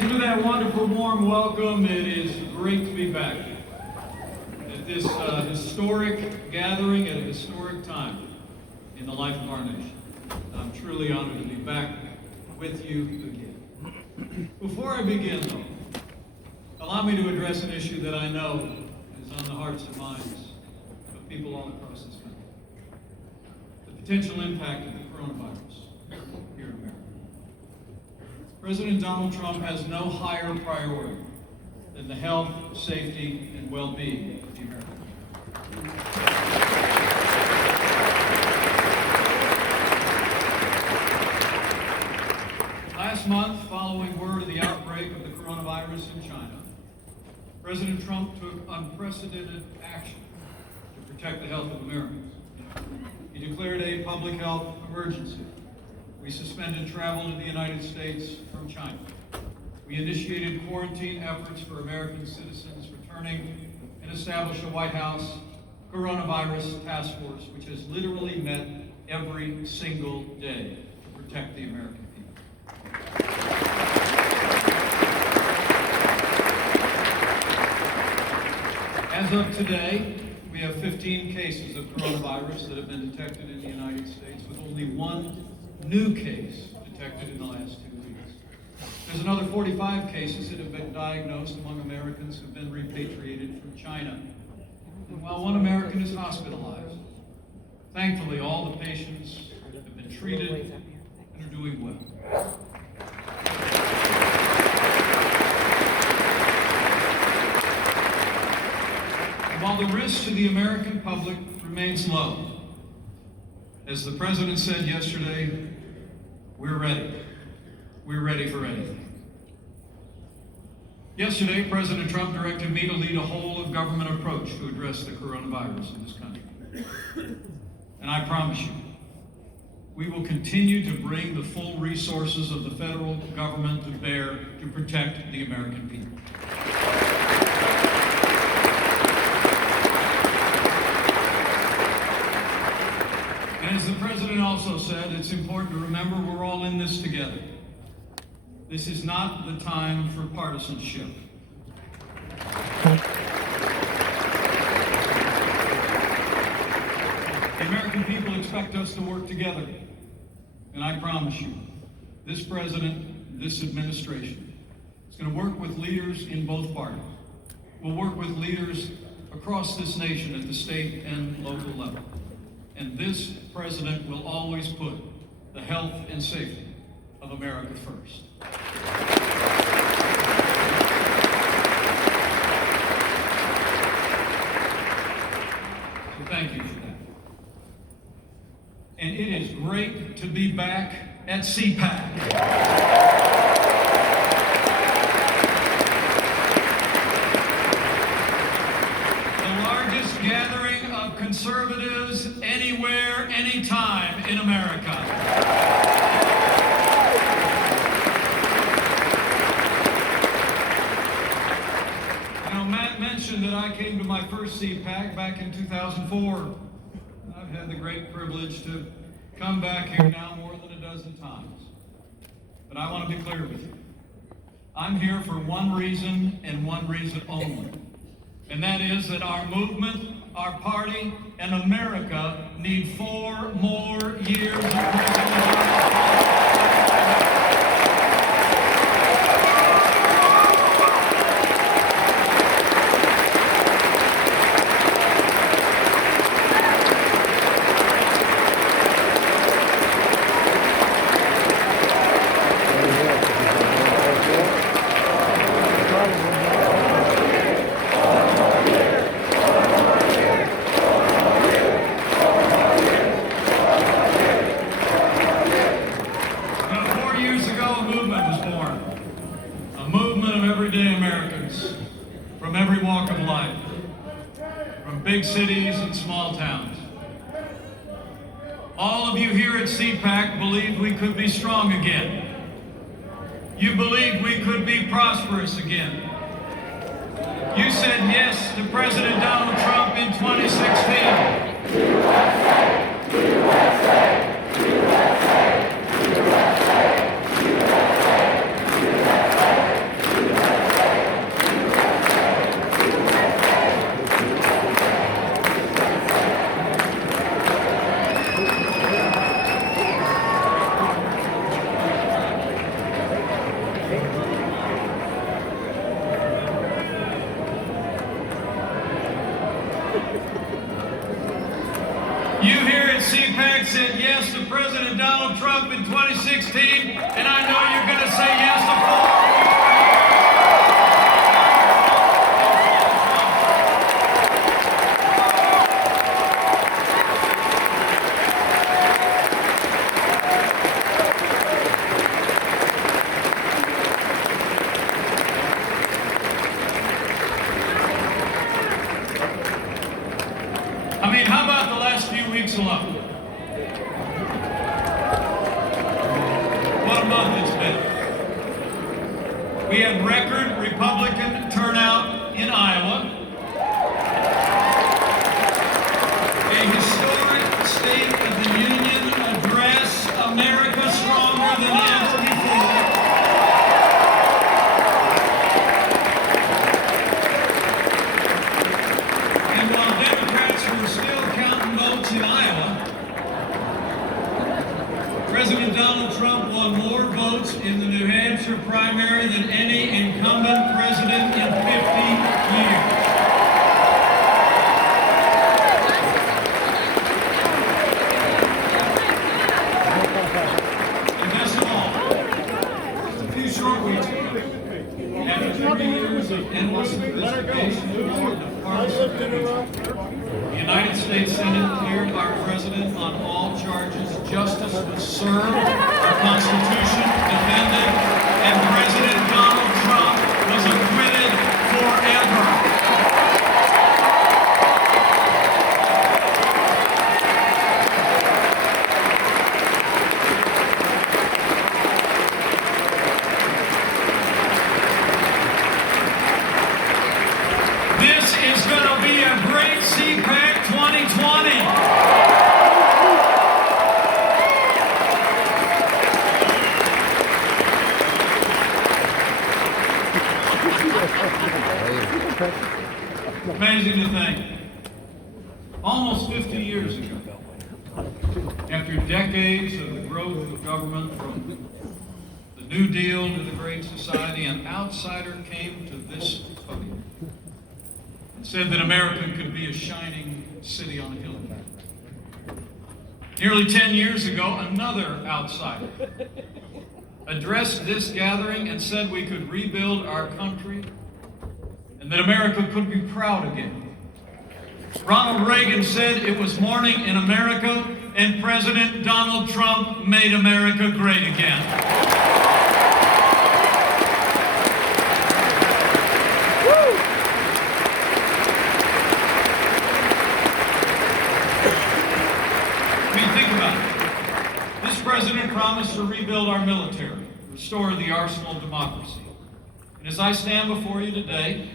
Thank you for that wonderful, warm welcome. It is great to be back at this historic gathering at a historic time in the life of our nation. I'm truly honored to be back with you again. Before I begin, though, allow me to address an issue that I know is on the hearts and minds of people all across this country. The potential impact of the coronavirus here in America. President Donald Trump has no higher priority than the health, safety, and well-being of the American people. Last month, following word of the outbreak of the coronavirus in China, President Trump took unprecedented action to protect the health of Americans. He declared a public health emergency. We suspended travel to the United States from China. We initiated quarantine efforts for American citizens returning and established a White House coronavirus task force, which has literally met every single day to protect the American people. As of today, we have 15 cases of coronavirus that have been detected in the United States, with only one new case detected in the last 2 weeks. There's another 45 cases that have been diagnosed among Americans who have been repatriated from China. And while one American is hospitalized, thankfully all the patients have been treated and are doing well. And while the risk to the American public remains low, as the President said yesterday, we're ready. We're ready for anything. Yesterday, President Trump directed me to lead a whole-of-government approach to address the coronavirus in this country. And I promise you, we will continue to bring the full resources of the federal government to bear to protect the American people. As the President also said, it's important to remember we're all in this together. This is not the time for partisanship. The American people expect us to work together. And I promise you, this President, this administration, is going to work with leaders in both parties. We'll work with leaders across this nation at the state and local level. And this President will always put the health and safety of America first. So thank you for that. And it is great to be back at CPAC. Gathering of conservatives anywhere, anytime in America. Now, Matt mentioned that I came to my first CPAC back in 2004. I've had the great privilege to come back here now more than a dozen times. But I want to be clear with you. I'm here for one reason and one reason only. And that is that our movement, our party, and America need 4 more years of President big cities and small towns. All of you here at CPAC believed we could be strong again. You believed we could be prosperous again. You said yes to President Donald Trump in 2016. USA, USA, USA, USA, USA, USA. Democrats said yes to President Donald Trump in 2016, and I know you're going to say yes to I mean, how about the last few weeks alone? What a month it's been. We had record Republican turnout in Iowa. A historic State of the Union address, America stronger than ever before. And while Democrats were still counting votes in Iowa, President Donald Trump won more votes in the New Hampshire primary than any incumbent president in 50 years. And best of all, just a few short weeks ago, after 30 years of endless investigation toward the partisan the United States Senate cleared our president on all charges. Justice was served, our Constitution defended, and President Donald Trump was acquitted forever. This is going to be a great CPAC 2020. Amazing to think. Almost 50 years ago, after decades of the growth of government from the New Deal to the Great Society, an outsider came to this podium and said that America could be a shining city on a hill. Nearly 10 years ago, another outsider addressed this gathering and said we could rebuild our country and that America could be proud again. Ronald Reagan said it was morning in America, and President Donald Trump made America great again. I mean, think about it. This president promised to rebuild our military, restore the arsenal of democracy. And as I stand before you today,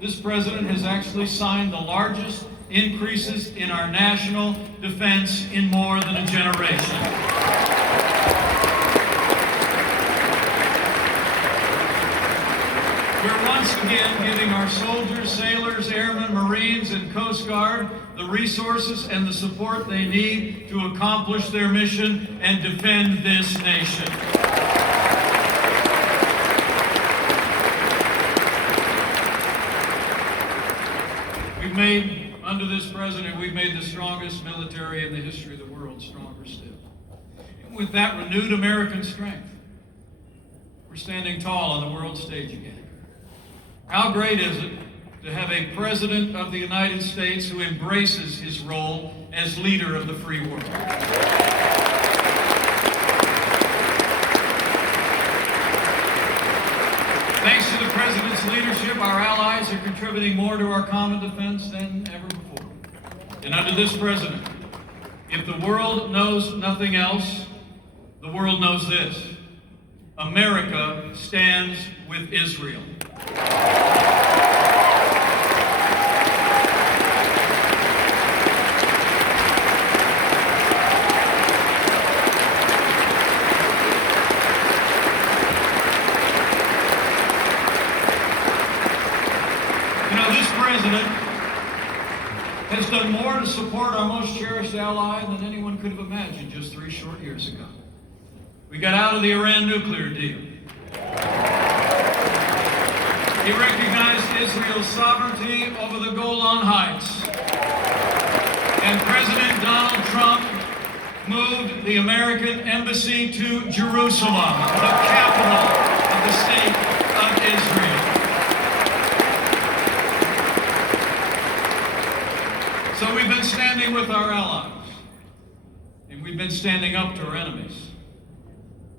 this president has actually signed the largest increases in our national defense in more than a generation. We're once again giving our soldiers, sailors, airmen, Marines, and Coast Guard the resources and the support they need to accomplish their mission and defend this nation. Under this president, we've made the strongest military in the history of the world stronger still. And with that renewed American strength, we're standing tall on the world stage again. How great is it to have a president of the United States who embraces his role as leader of the free world. Thanks to the president's leadership, our allies are contributing more to our common defense than ever before. And under this president, if the world knows nothing else, the world knows this: America stands with Israel. Has done more to support our most cherished ally than anyone could have imagined just 3 short years ago. We got out of the Iran nuclear deal. He recognized Israel's sovereignty over the Golan Heights. And President Donald Trump moved the American embassy to Jerusalem, the capital of the state of Israel. So we've been standing with our allies, and we've been standing up to our enemies.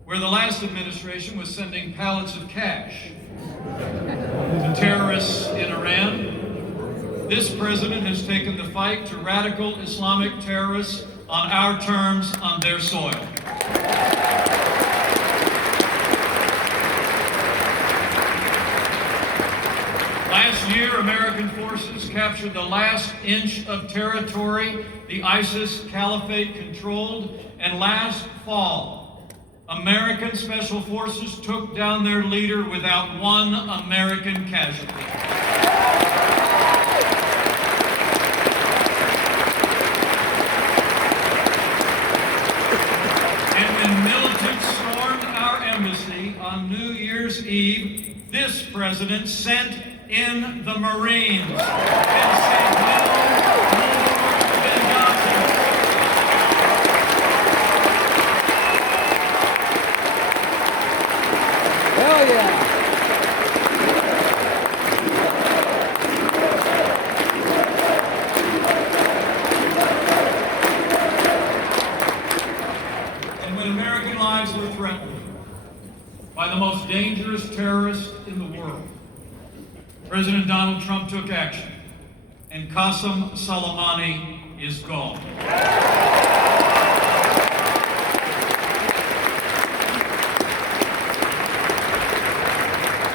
Where the last administration was sending pallets of cash to terrorists in Iran, this president has taken the fight to radical Islamic terrorists on our terms, on their soil. Last year, American forces captured the last inch of territory the ISIS caliphate controlled, and last fall, American special forces took down their leader without one American casualty. And when militants stormed our embassy on New Year's Eve, this president sent in the Marines and said no more Benghazi. Hell yeah! And when American lives were threatened by the most dangerous terrorist in the world, President Donald Trump took action, and Qasem Soleimani is gone.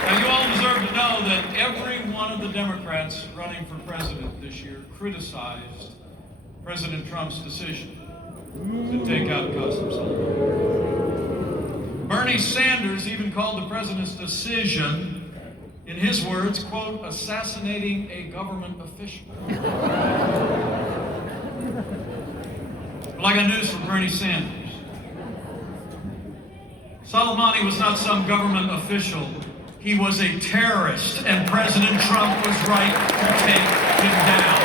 Now, you all deserve to know that every one of the Democrats running for president this year criticized President Trump's decision to take out Qasem Soleimani. Bernie Sanders even called the president's decision, in his words, quote, assassinating a government official. Well, I got news for Bernie Sanders. Soleimani was not some government official. He was a terrorist, and President Trump was right to take him down.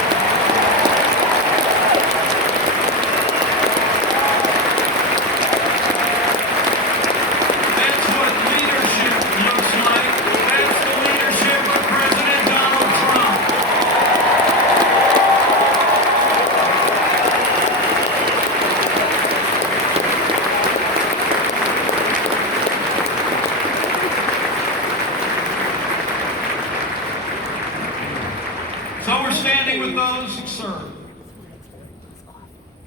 So we're standing with those who serve.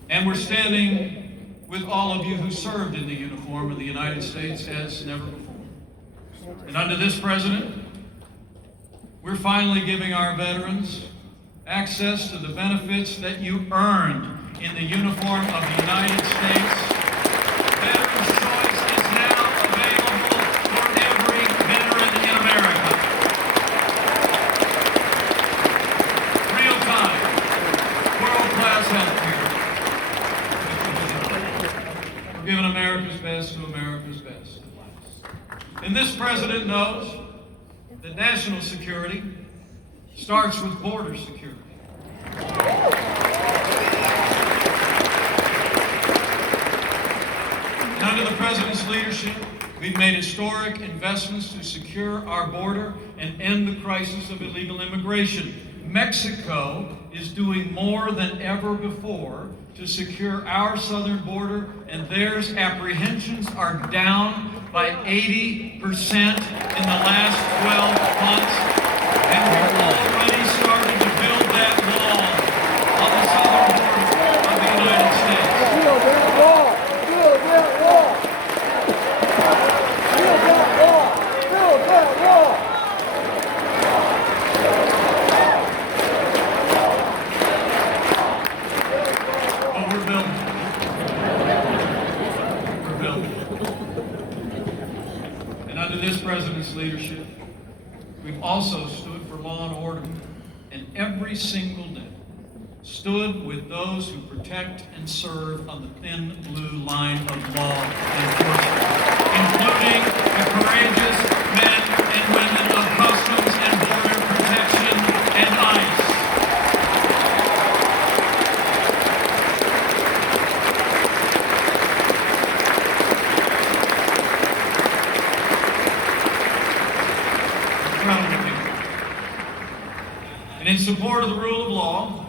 And we're standing with all of you who served in the uniform of the United States as never before. And under this president, we're finally giving our veterans access to the benefits that you earned in the uniform of the United States. Veterans' choice is now available for every veteran in America. Real-time, world-class health care. We're giving America's best to America's best. And this president knows that national security starts with border security. And under the president's leadership, we've made historic investments to secure our border and end the crisis of illegal immigration. Mexico is doing more than ever before to secure our southern border, and their apprehensions are down by 80% in the last 12 months. And we've already started to build that wall on the southern border of the United States. Build that wall! Build that wall! Build that wall! Build that wall! Oh, we're building. We're building. And under this president's leadership, we've also stood for law and order, and every single day stood with those who protect and serve on the thin blue line of law enforcement, including the courageous men and women of Customs and Border Protection and ICE. support of the rule of law,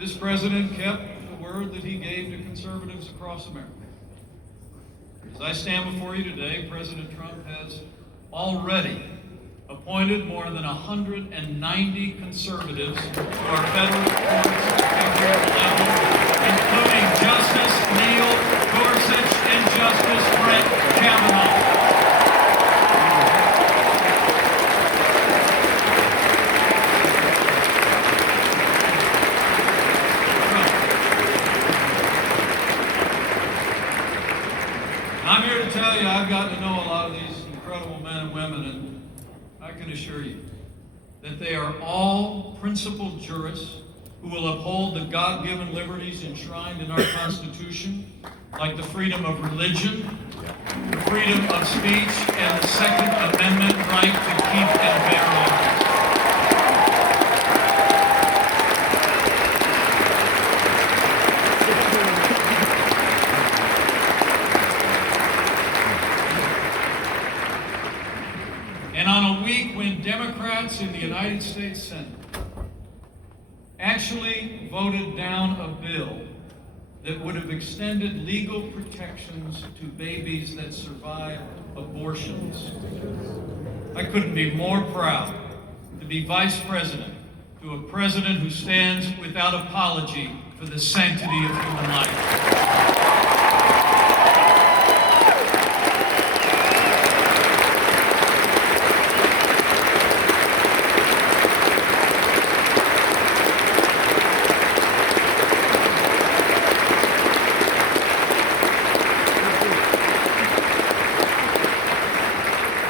this president kept the word that he gave to conservatives across America. As I stand before you today, President Trump has already appointed more than 190 conservatives to our federal courts at federal level, including Justice Neil Gorsuch and Justice Brett Kavanaugh. I'm here to tell you I've gotten to know a lot of these incredible men and women, and I can assure you that they are all principled jurists who will uphold the God-given liberties enshrined in our Constitution, like the freedom of religion, the freedom of speech, and the Second Amendment right to keep and bear arms. And on a week when Democrats in the United States Senate actually voted down a bill that would have extended legal protections to babies that survive abortions, I couldn't be more proud to be vice president to a president who stands without apology for the sanctity of human life.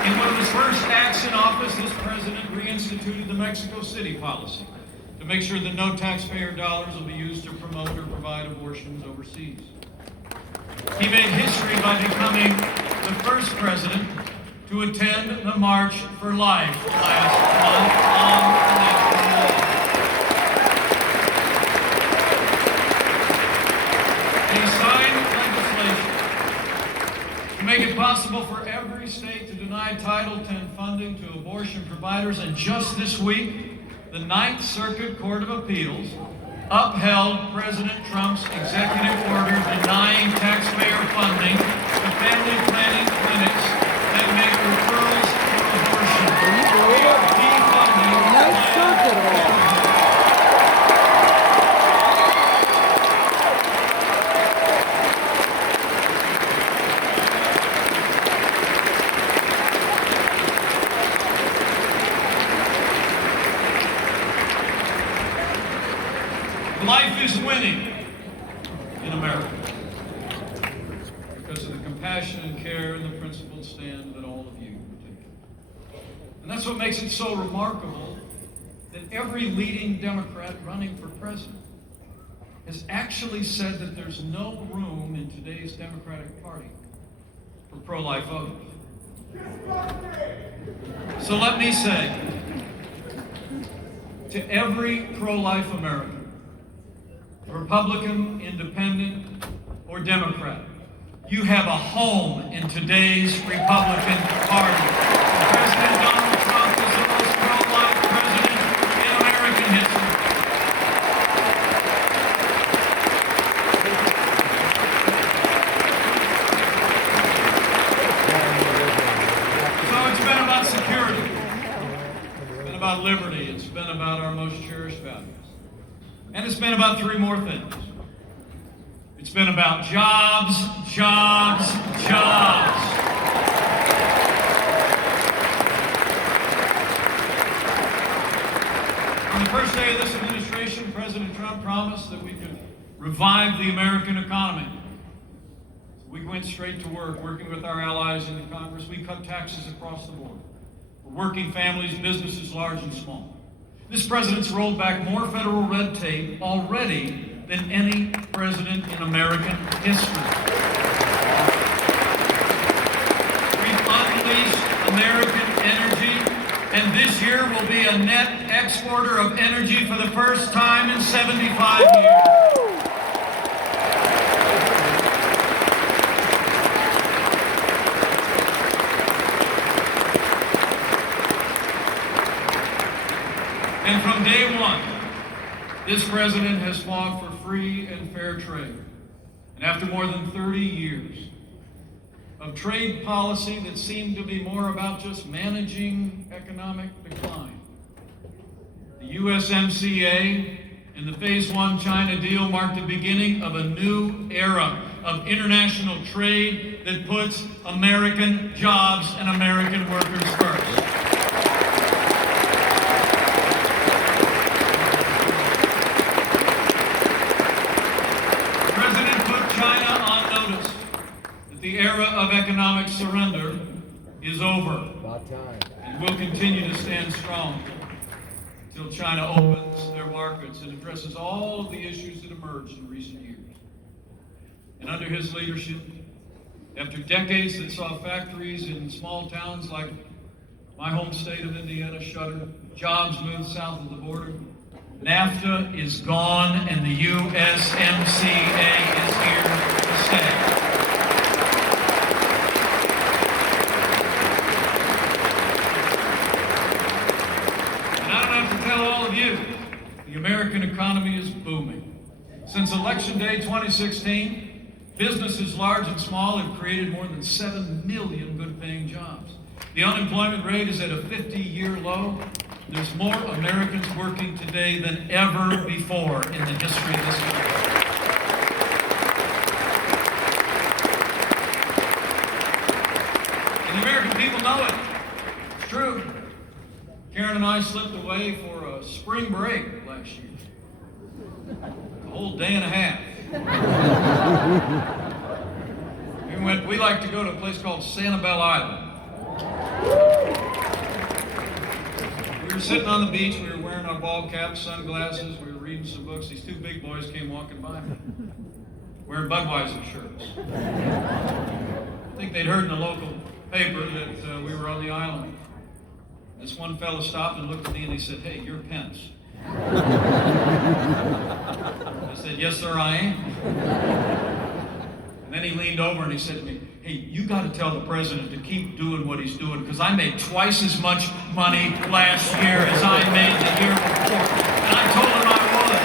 In one of his first acts in office, this president reinstituted the Mexico City policy to make sure that no taxpayer dollars will be used to promote or provide abortions overseas. He made history by becoming the first president to attend the March for Life last month on the national law. He signed legislation to make it possible for every state to deny Title X funding to abortion providers, and just this week, the Ninth Circuit Court of Appeals upheld President Trump's executive order denying taxpayer funding to family planning clinics that make referrals for abortion. Defunding Ninth Circuit. Life is winning in America because of the compassion and care and the principled stand that all of you take. And that's what makes it so remarkable that every leading Democrat running for president has actually said that there's no room in today's Democratic Party for pro-life voters. So let me say to every pro-life American, Republican, Independent, or Democrat, you have a home in today's Republican Party. President Donald Trump is the most pro-life president in American history. So it's been about security. It's been about liberty. It's been about our most cherished values. And it's been about three more things. It's been about jobs, jobs, jobs. On the first day of this administration, President Trump promised that we could revive the American economy. We went straight to work, working with our allies in the Congress. We cut taxes across the board for working families, businesses large and small. This president's rolled back more federal red tape already than any president in American history. We've unleashed American energy, and this year will be a net exporter of energy for the first time in 75 years. And from day day one, this president has fought for free and fair trade. And after more than 30 years of trade policy that seemed to be more about just managing economic decline, the USMCA and the Phase 1 China deal marked the beginning of a new era of international trade that puts American jobs and American workers first. The President put China on notice that the era of economic surrender is over. About time. And will continue to stand strong until China opens their markets and addresses all of the issues that emerged in recent years. And under his leadership, after decades that saw factories in small towns like my home state of Indiana shutter, jobs moved south of the border, NAFTA is gone and the USMCA is here to stay. The American economy is booming. Since Election Day 2016, businesses large and small have created more than 7 million good-paying jobs. The unemployment rate is at a 50-year low. There's more Americans working today than ever before in the history of this country. And the American people know it. It's true. Karen and I slipped away for a spring break last year. A whole day and a half. We like to go to a place called Sanibel Island. We were sitting on the beach, we were wearing our ball caps, sunglasses, we were reading some books. These two big boys came walking by me, wearing Budweiser shirts. I think they'd heard in the local paper that we were on the island. This one fellow stopped and looked at me and he said, "Hey, you're Pence." I said, "Yes, sir, I am." And then he leaned over and he said to me, "Hey, you got to tell the president to keep doing what he's doing because I made twice as much money last year as I made the year before." And I told him I would.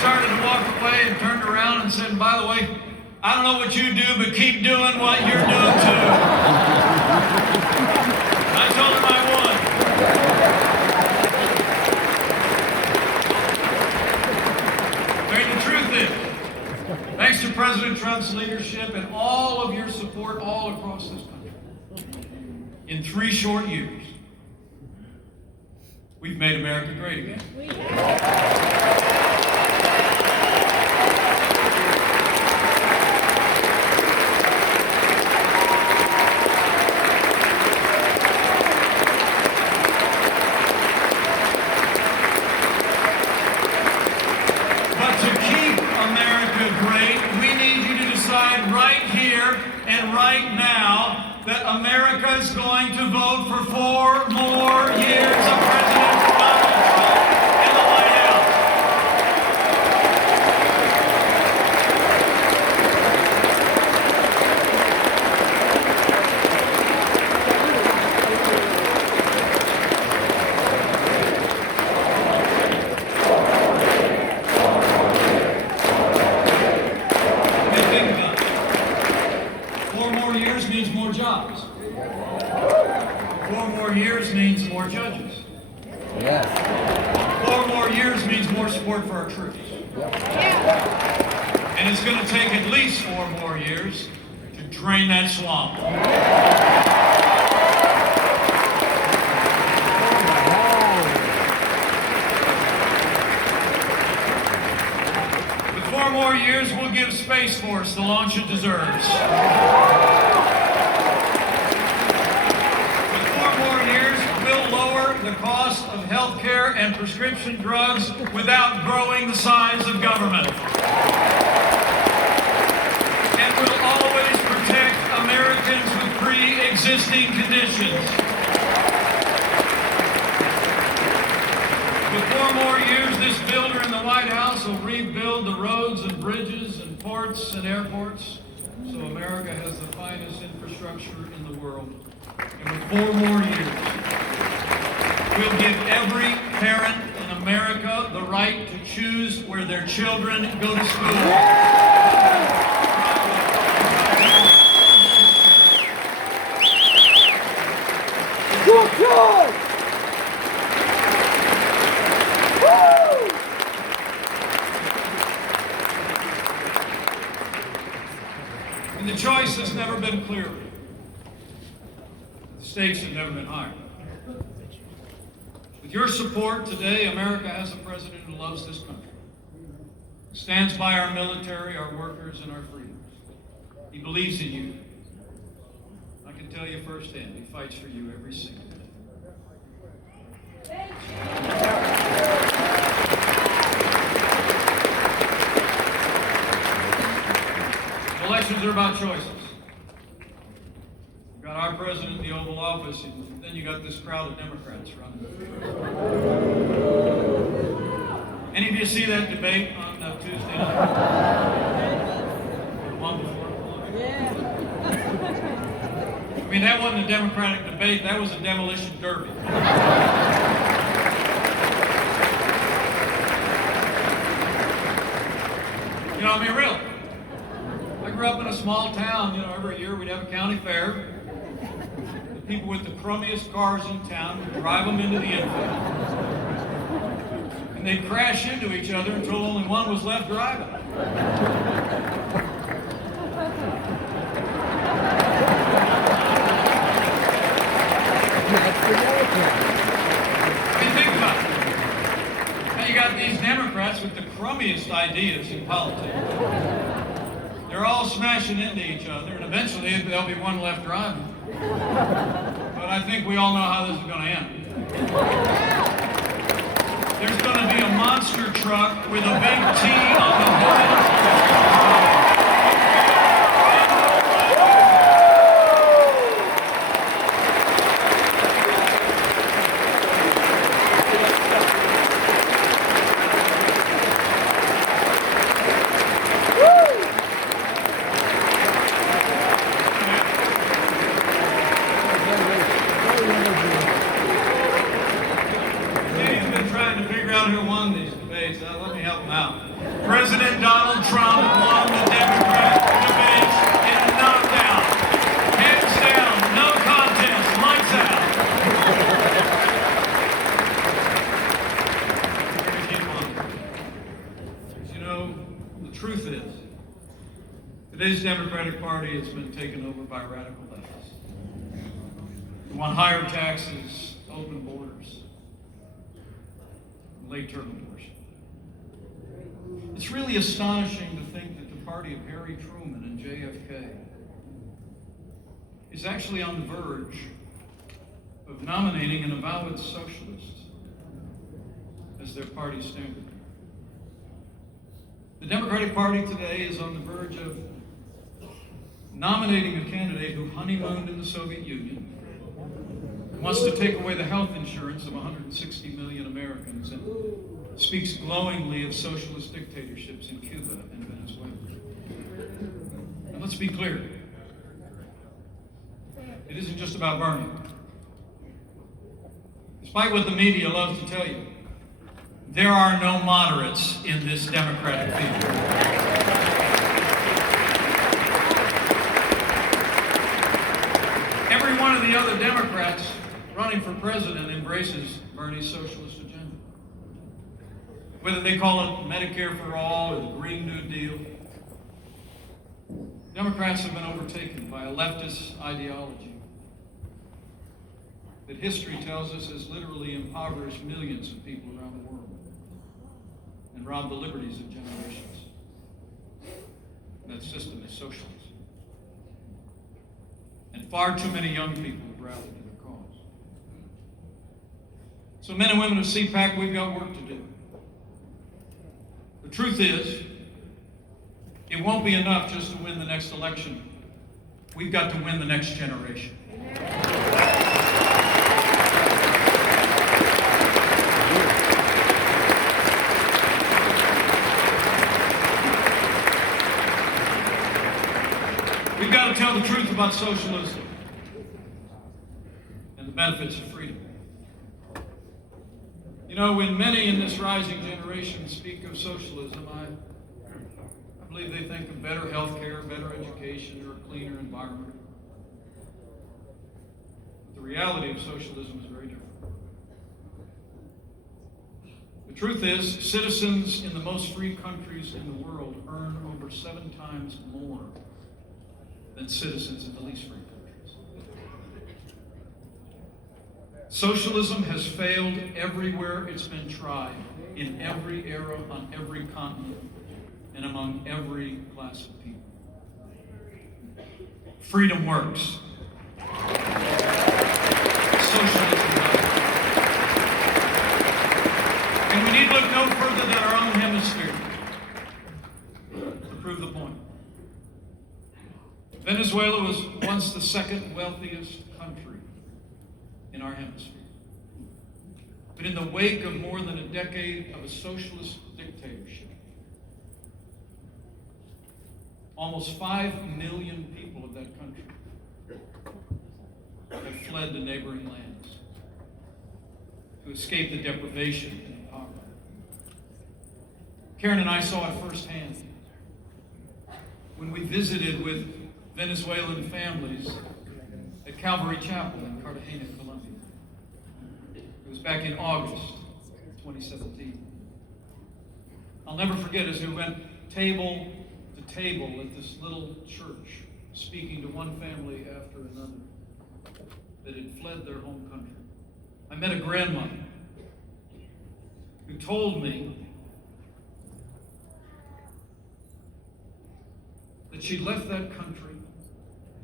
Started to walk away and turned around and said, "By the way, I don't know what you do, but keep doing what you're doing too." I told him I would. I mean, the truth is, thanks to President Trump's leadership and all of your support all across this country, in 3 short years, we've made America great again. Right now, that America is going to vote for 4 more years of President Donald Trump in the White House. Means more jobs. 4 more years means more judges. Yes. 4 more years means more support for our troops. And it's going to take at least 4 more years to drain that swamp. With 4 more years, we'll give Space Force the launch it deserves. The cost of health care and prescription drugs without growing the size of government. And will always protect Americans with pre-existing conditions. With 4 more years, this builder in the White House will rebuild the roads and bridges and ports and airports So America has the finest infrastructure in the world. And with 4 more years, we'll give every parent in America the right to choose where their children go to school. Good choice! Woo! And the choice has never been clearer. The stakes have never been higher. With your support today, America has a president who loves this country, who stands by our military, our workers, and our freedoms. He believes in you. I can tell you firsthand, he fights for you every single day. Elections are about choices. You've got our president in the Oval Office, and then you got this crowd of Democrats running. Any of you see that debate on Tuesday night? The one before? Yeah. I mean, that wasn't a Democratic debate, that was a demolition derby. You know, I mean, really. I grew up in a small town, you know, every year we'd have a county fair. The people with the crummiest cars in town would drive them into the infield. And they'd crash into each other until only one was left driving. I mean, think about it. Now you got these Democrats with the crummiest ideas in politics. They're all smashing into each other, and eventually there'll be one left driving. But I think we all know how this is going to end. There's going to be a monster truck with a big T on the hood. Who won these debates. Let me help him out. President Donald Trump won the Democrat debates in a knockdown. Hands down, no contest, lights out. You know, the truth is, today's Democratic Party has been taken over by radical leftists. They want higher taxes, open borders, late-term abortion. It's really astonishing to think that the party of Harry Truman and JFK is actually on the verge of nominating an avowed socialist as their party standard. The Democratic Party today is on the verge of nominating a candidate who honeymooned in the Soviet Union, wants to take away the health insurance of 160 million Americans, and speaks glowingly of socialist dictatorships in Cuba and Venezuela. And let's be clear, it isn't just about Bernie. Despite what the media loves to tell you, there are no moderates in this Democratic field. Every one of the other Democrats running for president embraces Bernie's socialist agenda. Whether they call it Medicare for all or the Green New Deal, Democrats have been overtaken by a leftist ideology that history tells us has literally impoverished millions of people around the world and robbed the liberties of generations. And that system is socialism. And far too many young people have rallied to their cause. So men and women of CPAC, we've got work to do. The truth is, it won't be enough just to win the next election. We've got to win the next generation. the truth about socialism and the benefits of freedom. You know, when many in this rising generation speak of socialism, I believe they think of better health care, better education, or a cleaner environment. But the reality of socialism is very different. The truth is, citizens in the most free countries in the world earn over 7 times more than citizens in the least free countries. Socialism has failed everywhere it's been tried, in every era, on every continent, and among every class of people. Freedom works. Socialism doesn't. And we need look no further than our own hemisphere to prove the point. Venezuela was once the second wealthiest country in our hemisphere. But in the wake of more than a decade of a socialist dictatorship, almost 5 million people of that country have fled to neighboring lands to escape the deprivation and poverty. Karen and I saw it firsthand when we visited with Venezuelan families at Calvary Chapel in Cartagena, Colombia. It was back in August 2017. I'll never forget as we went table to table at this little church, speaking to one family after another that had fled their home country. I met a grandmother who told me that she left that country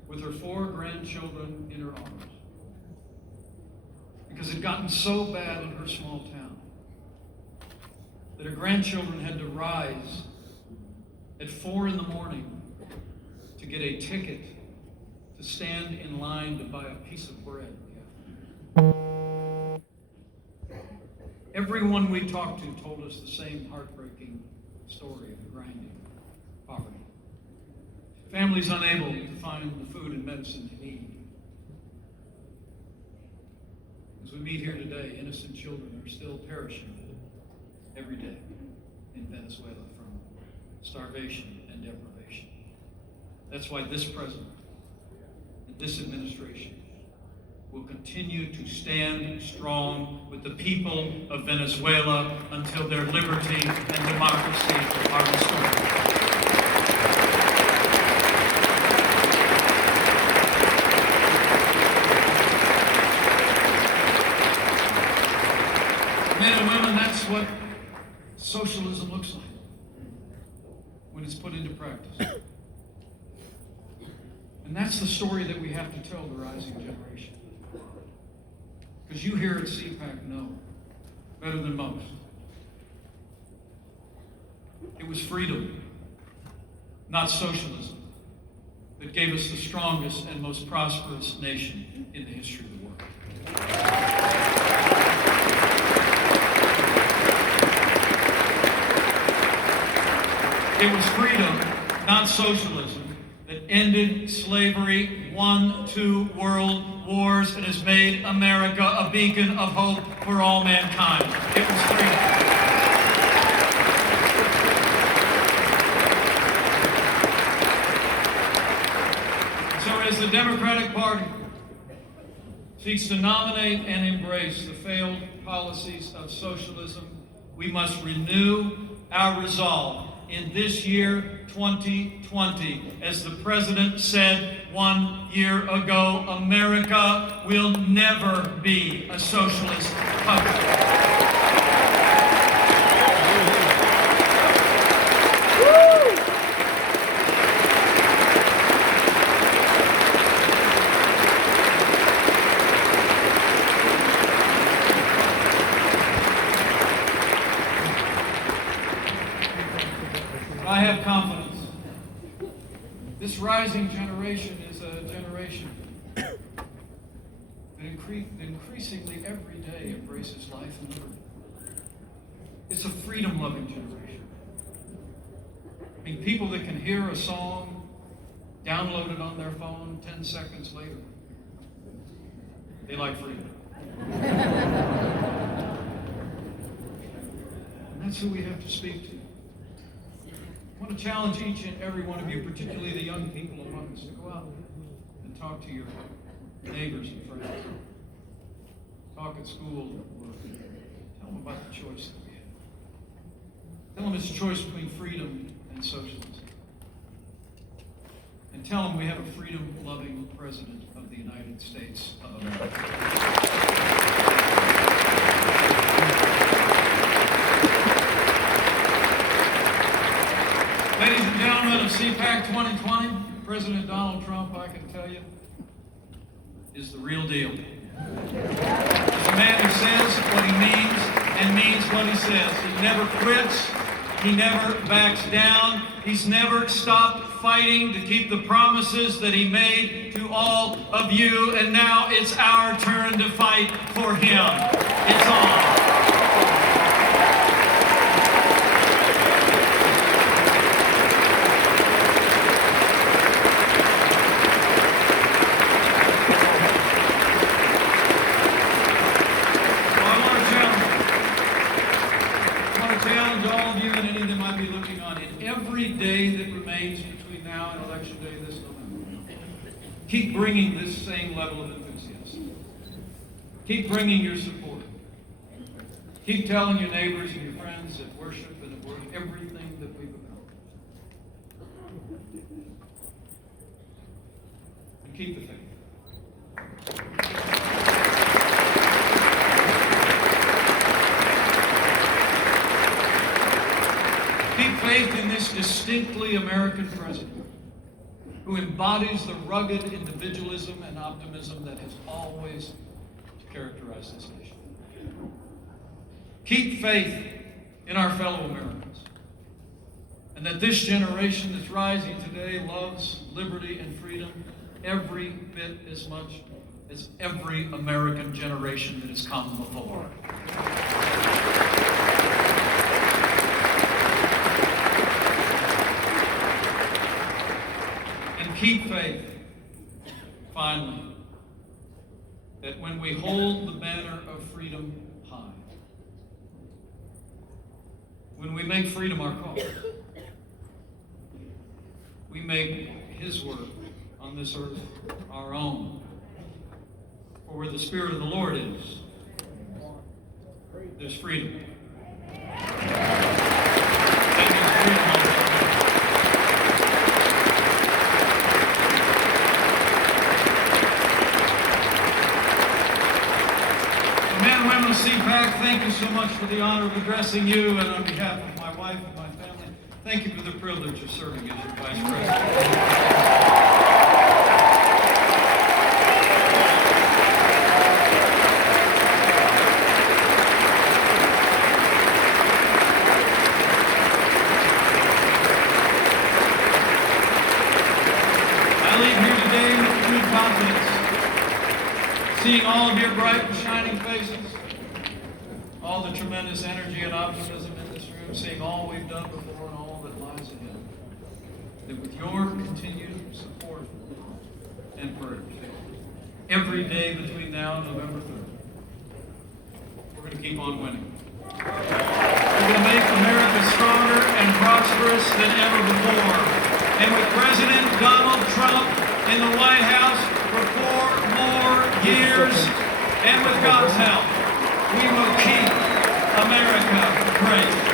with her 4 grandchildren in her arms because it had gotten so bad in her small town that her grandchildren had to rise at 4 in the morning to get a ticket to stand in line to buy a piece of bread. Everyone we talked to told us the same heartbreaking story of grinding poverty. Families unable to find the food and medicine they need. As we meet here today, innocent children are still perishing every day in Venezuela from starvation and deprivation. That's why this president and this administration will continue to stand strong with the people of Venezuela until their liberty and democracy are restored. Men and women, that's what socialism looks like when it's put into practice. And that's the story that we have to tell the rising generation. Because you here at CPAC know better than most. It was freedom, not socialism, that gave us the strongest and most prosperous nation in the history of the world. It was freedom, not socialism, that ended slavery, won 2 world wars, and has made America a beacon of hope for all mankind. It was freedom. So as the Democratic Party seeks to nominate and embrace the failed policies of socialism, we must renew our resolve in this year, 2020, as the President said 1 year ago, America will never be a socialist country. I have confidence. This rising generation is a generation that increasingly every day embraces life and liberty. It's a freedom-loving generation. I mean, people that can hear a song download it on their phone 10 seconds later. They like freedom. And that's who we have to speak to. I want to challenge each and every one of you, particularly the young people among us, to go out and talk to your neighbors and friends. Talk at school or work. Tell them about the choice that we have. Tell them it's a choice between freedom and socialism. And tell them we have a freedom-loving President of the United States of America. Ladies and gentlemen of CPAC 2020, President Donald Trump, I can tell you, is the real deal. He's a man who says what he means and means what he says. He never quits. He never backs down. He's never stopped fighting to keep the promises that he made to all of you. And now it's our turn to fight for him. It's on. Every day that remains between now and Election Day this November, keep bringing this same level of enthusiasm. Keep bringing your support. Keep telling your neighbors and your friends that worship and at work everything that we've accomplished. And keep the faith. Keep faith in this distinctly American president who embodies the rugged individualism and optimism that has always characterized this nation. Keep faith in our fellow Americans and that this generation that's rising today loves liberty and freedom every bit as much as every American generation that has come before. Keep faith, finally, that when we hold the banner of freedom high, when we make freedom our cause, we make his work on this earth our own. For where the Spirit of the Lord is, there's freedom. CPAC, thank you so much for the honor of addressing you, and on behalf of my wife and my family, thank you for the privilege of serving as your Vice President. I leave here today with true confidence, seeing all of your bright and shining faces, all the tremendous energy and optimism in this room, seeing all we've done before and all that lies ahead. That with your continued support and prayers, every day between now and November 3rd, we're going to keep on winning. We're going to make America stronger and prosperous than ever before. And with President Donald Trump in the White House for 4 more years, and with God's help, we will keep America great.